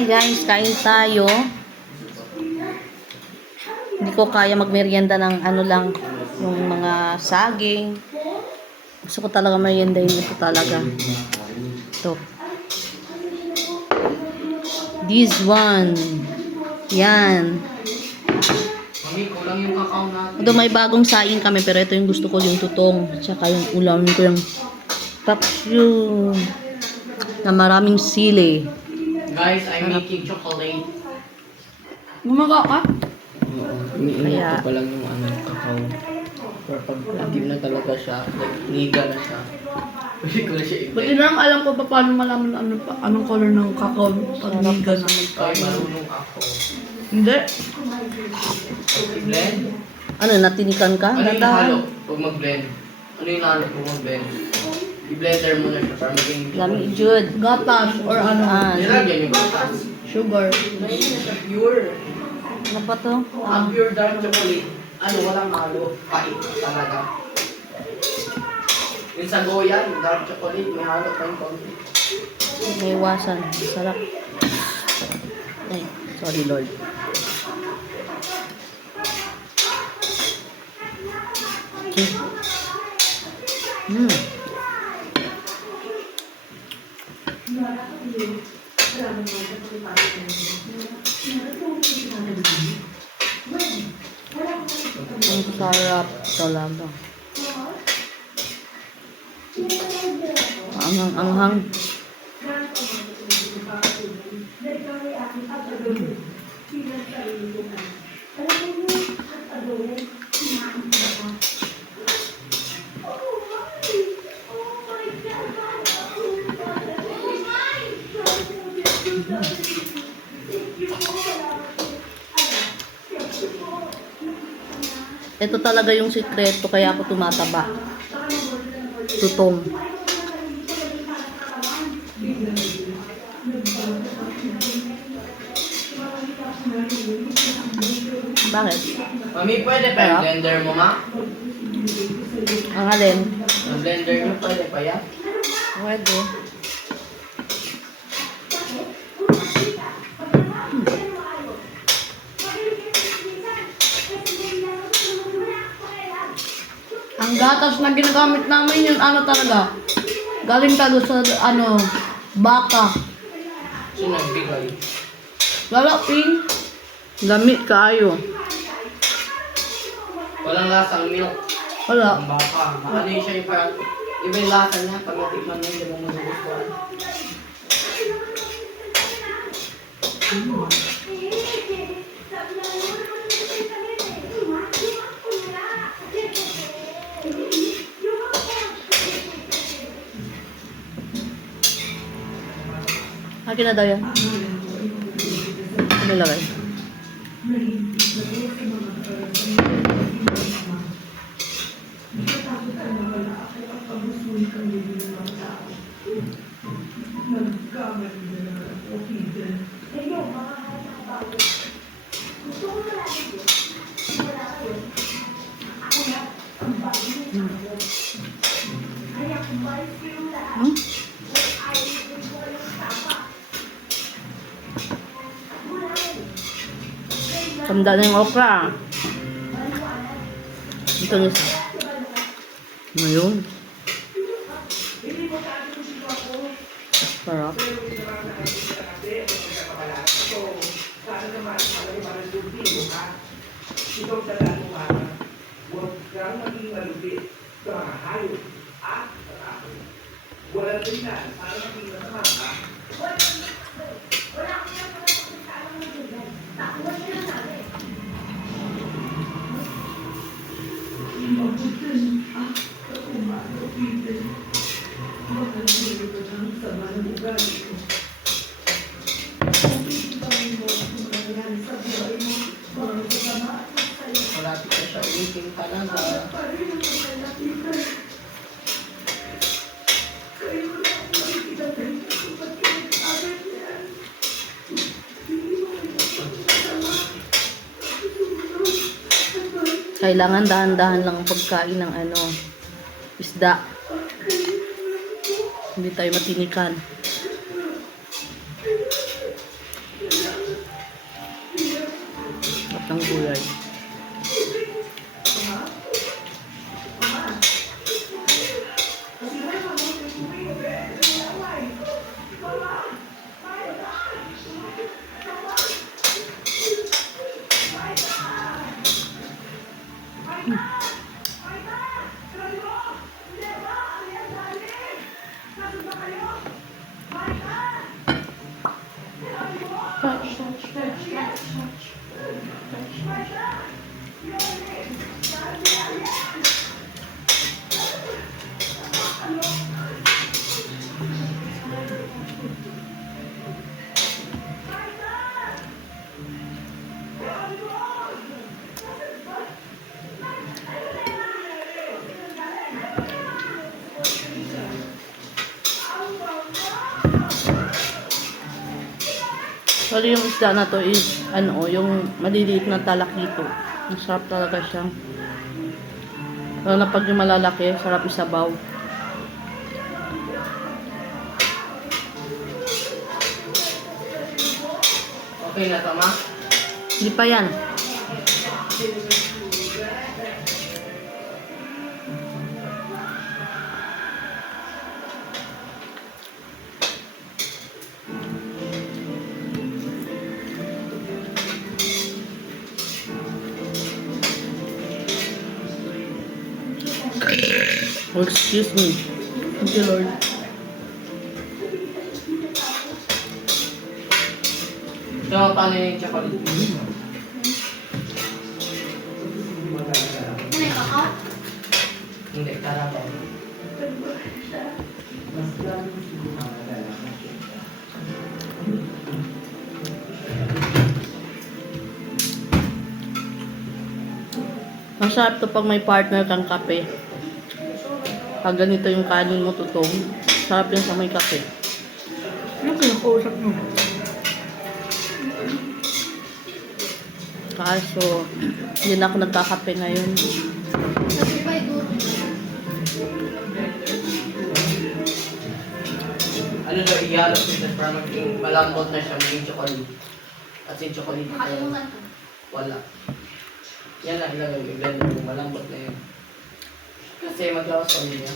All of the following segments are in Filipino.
Hi guys, kain tayo. Hindi ko kaya magmerienda ng ano lang, yung mga saging. Gusto ko talaga meriendahin ito talaga. Ito. This one. Yan. Mami, kulang yung kakao natin. Although may bagong saing kami, pero ito yung gusto ko, yung tutong. Tsaka yung ulam ko yung paksyo na maraming sili. Guys, I'm making chocolate. Gumawa ka? Iniinit Kaya- ko pa lang yung kakao. Pero pag active na talaga siya, like, niga na siya. Pwede ko na siya Buti na lang alam ko pa paano malaman anong color ng kakao pag niga na Ay, magkain. marunong ako. Hindi. I-blend? Ano, natinikan ka? Ano yung Ganda. halo pag mag-blend? Ano yung halo pag mag-blend? I-blender mo na siya para maging... Lami, Jude. Gatas or ano, Nilagyan yung gatas. sugar. May na siya pure. Ano pa to? Ang pure dark chocolate. Ano, walang halo. Pait talaga. Yung sa Goyan, dark chocolate, may halo pa yung konti. May iwasan. Sarap. Ay, sorry Lord. Okay. Ang sarap talaga. Anghang-anghang. Ito talaga yung sikreto kaya ako tumataba. Tutong. Bakit? Mami, pwede pa yung blender mo, ma? Ang alin? Ang blender mo, pwede pa yan? Pwede. Ang gatas na ginagamit namin yun, ano talaga? Galing talaga sa, ano, baka. Sino nagbigay? Wala, pink. Lamit kaayo. Walang lasang milk. Wala. Ang baka. Ano yun siya yung parang... Iba yung lasa niya, pag natikman mo, hindi mo magugustuhan. Akin na daw yan. Ano lagay? Hmm? Tanda na yung okra. Ito na isa. Ngayon. Sarap. Malapit na siya ulitin talaga. Kailangan dahan-dahan lang ang pagkain ng ano, isda. Hindi tayo matinikan. Pero yung isda na to is, ano, yung maliliit na talakito. Masarap talaga siya. Lalo na pag yung malalaki, sarap isabaw. Okay na tama? Hindi pa yan. Oh, excuse me. Thank you, Lord. So, paano yung chocolate? Hindi, karabaw. Masarap to pag may partner kang kape. Pag ganito yung kanin mo tutong, sarap yun sa may kape. Ano kinakausap mo? Kaso, hindi na ako nagkakape ngayon. Ano daw, ihalo siya para maging malambot na siya, maging chocolate. At yung chocolate wala. Yan lang ilagay, i-blend mo, malambot na yun. Kasi maglawas kami niya.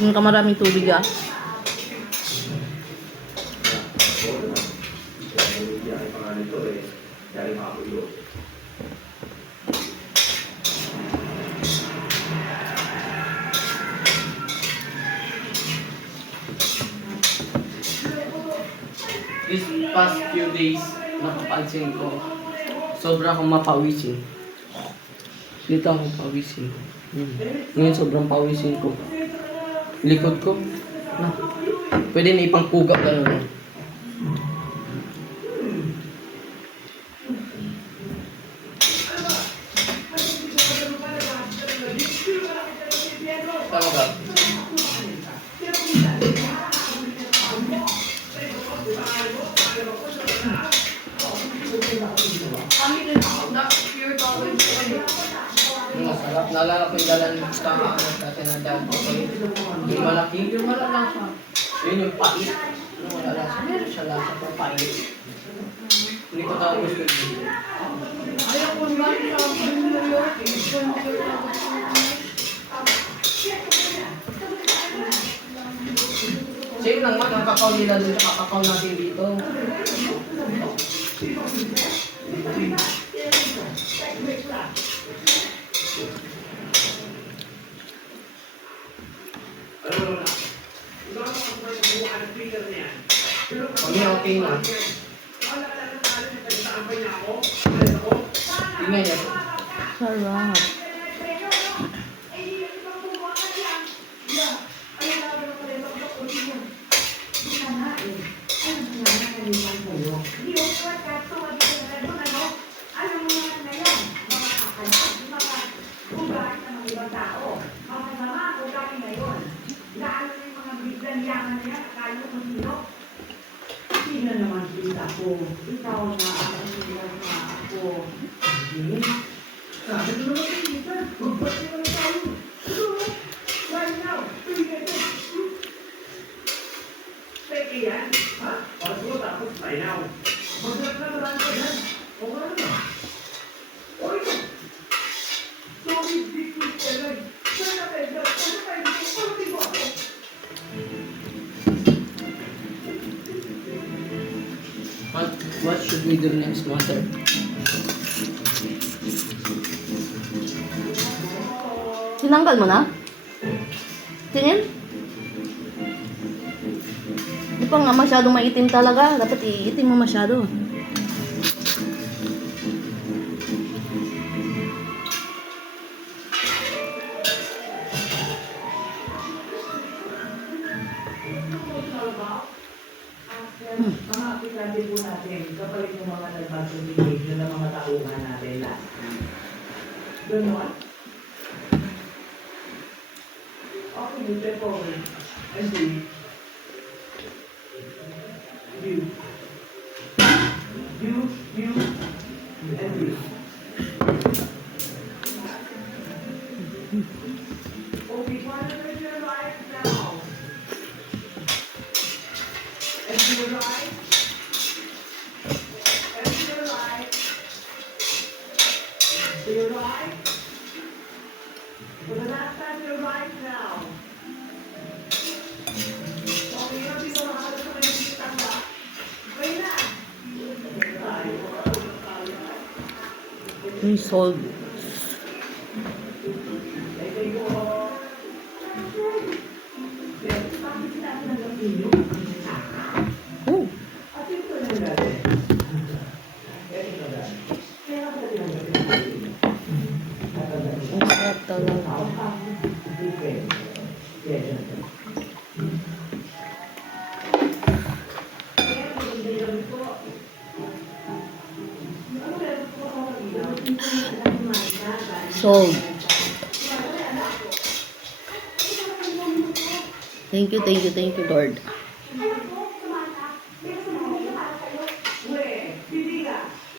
Yung kamaraming tubig ah. These past few days, napapansin ko, sobra akong mapawisin. Dito akong pawisin. Ngayon sobrang pawisin ko. Likod ko, na. Pwede na ipangkuga ka na. Tama ka? Masarap. Naalala ko yung dalan sa natin na dyan. Yung malaki. Yung malalasa. Yun yung pait. Ano wala lasa? Meron siya lasa pero pait. Hindi ko tawag gusto yun. Ayaw ko naman sa New York. Same lang man ang kakao nila dun sa kakao natin dito. Okay na. Tingnan niya. Sarap. Sino naman kita ko? Ikaw na ang sino na ako. Sabi ko naman dito. What should we do next, mother? Tinanggal mo na? Tingin? Di pa nga masyadong maitim talaga. Dapat iitim mo masyado. Mga aplikante po natin, kapalit yung mga nag-bathroom behavior ng mga tauhan natin last week. Ganon? Okay, you step forward. And breathe. You. And breathe. Okay, monitor your life now. And to your right. And to your right. To your right. For the last time, to your right now. Okay, yun, dito makakalap sa kanyang tanda. Wait na. Resolve. Oh. Ang sarap talaga. Sold. Thank you, Lord.